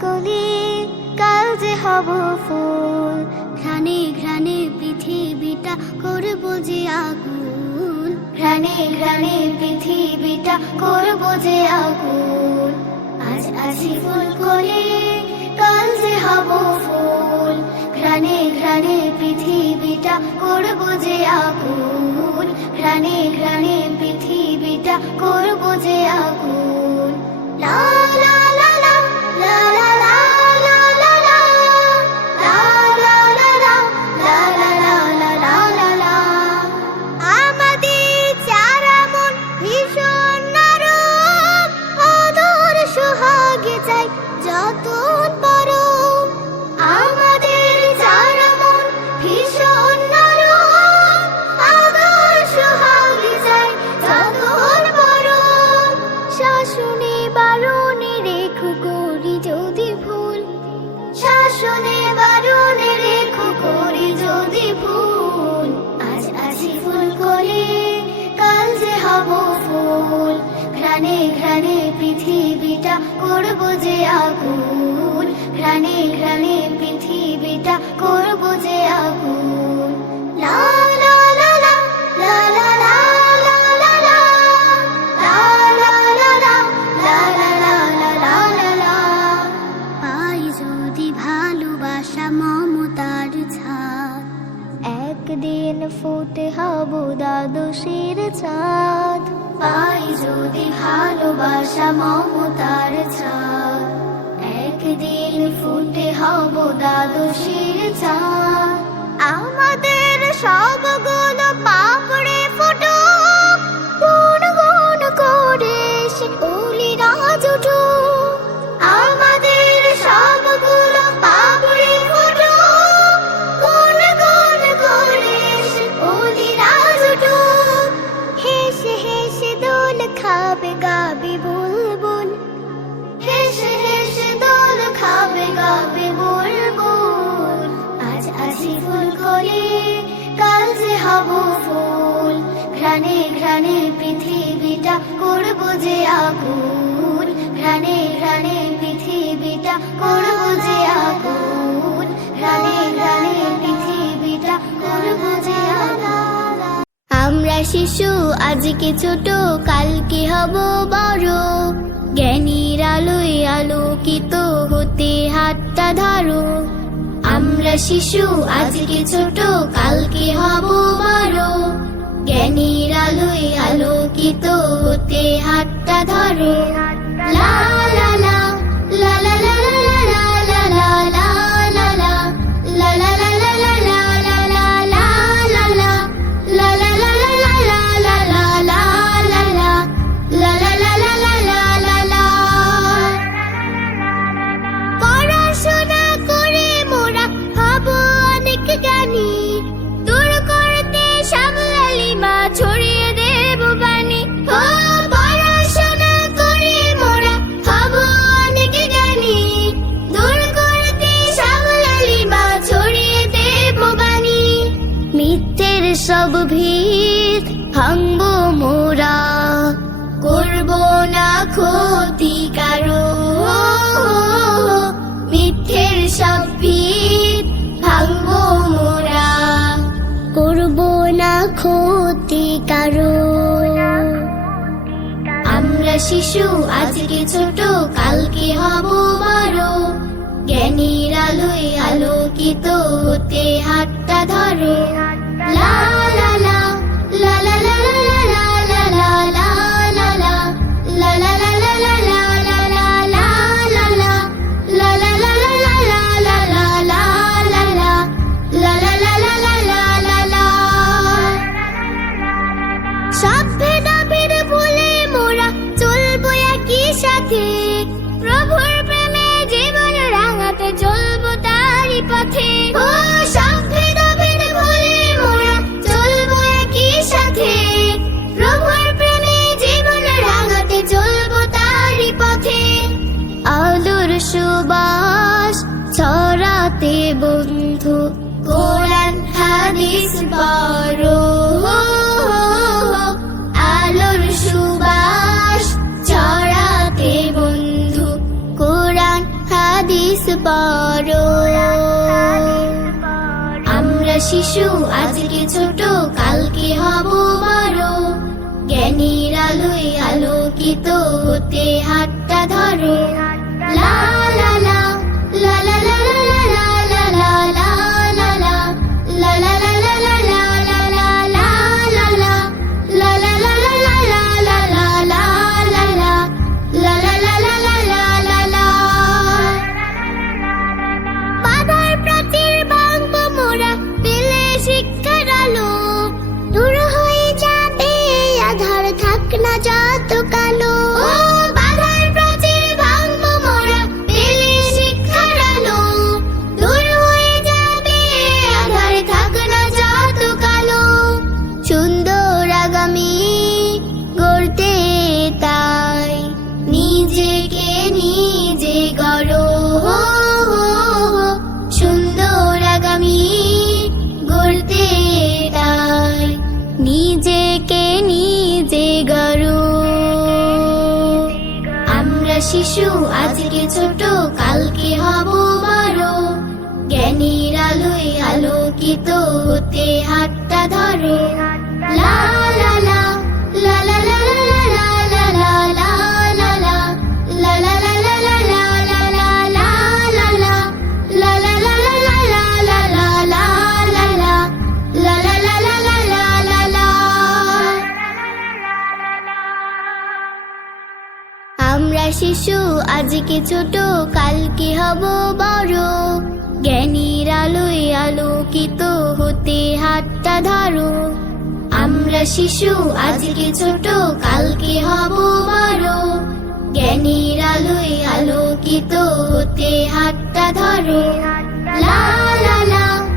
কলি কাল যে হব ফুল, ঘ্রাণে ঘ্রাণে পৃথিবীটা করব যে আগুন। ঘ্রাণে ঘ্রাণে পৃথিবীটা করব যে আগুন। আজ আছি ফুল কলি কাল যে হব ফুল, ঘ্রাণে ঘ্রাণে পৃথিবীটা করব যে আগুন। ঘ্রাণে ঘ্রাণে পৃথিবীটা করব যে আগুন। লা la la la la করব যে আগুন ঘ্রাণে ঘ্রাণে পৃথিবীটা করব যে সেদিন ফুটে হব দ্বাদশীর চাঁদ। পাই যদি ভালোবাসা মমতার চাঁদ, একদিন ফুটে হব দ্বাদশীর চাঁদ। করেছি ভুল করে, কাল যে হব ফুল। ঘ্রাণে ঘ্রাণে পৃথিবীটা করব যে আকুল ঘ্রাণে ঘ্রাণে পৃথিবীটা করব যে আকুল ঘ্রাণে ঘ্রাণে পৃথিবীটা করব যে আমরা শিশু, আজকে ছোট, কালকে হব বড়। জ্ঞানীর আলোয় আলোকিত হতে হাতটা ধরো। আমরা শিশু, আজকে ছোট, কালকে হব বড়। জ্ঞানীর আলোয় আলোকিত হতে হাতটা ধরো। লা লা লা লা লা লা ক্ষতি কারও। আমরা শিশু, আজকে ছোট, কালকে হব বড়। জ্ঞানীর আলোয় আলোকিত হাতটা ধরো। হাতটা তরাতে বন্ধু, কোরআন, হাদিস পড়ো। আলোর সুবাস চড়াতে বন্ধু, কোরআন, হাদিস পড়ো। আমরা শিশু, আজকে ছোট, কালকে হব বড়। জ্ঞানীর আলোয় আলোকিত হতে হাতটা ধরো। লাল তে হাতটা লা আমরা শিশু আজকে ছোট কালকে হব বড় জ্ঞানী আলোকিত হতে হাতটা ধরো। আমরা শিশু, আজকে ছোট, কালকে হব বড়। জ্ঞানের আলোয় আলোকিত হতে হাতটা ধরো। লা লা লা।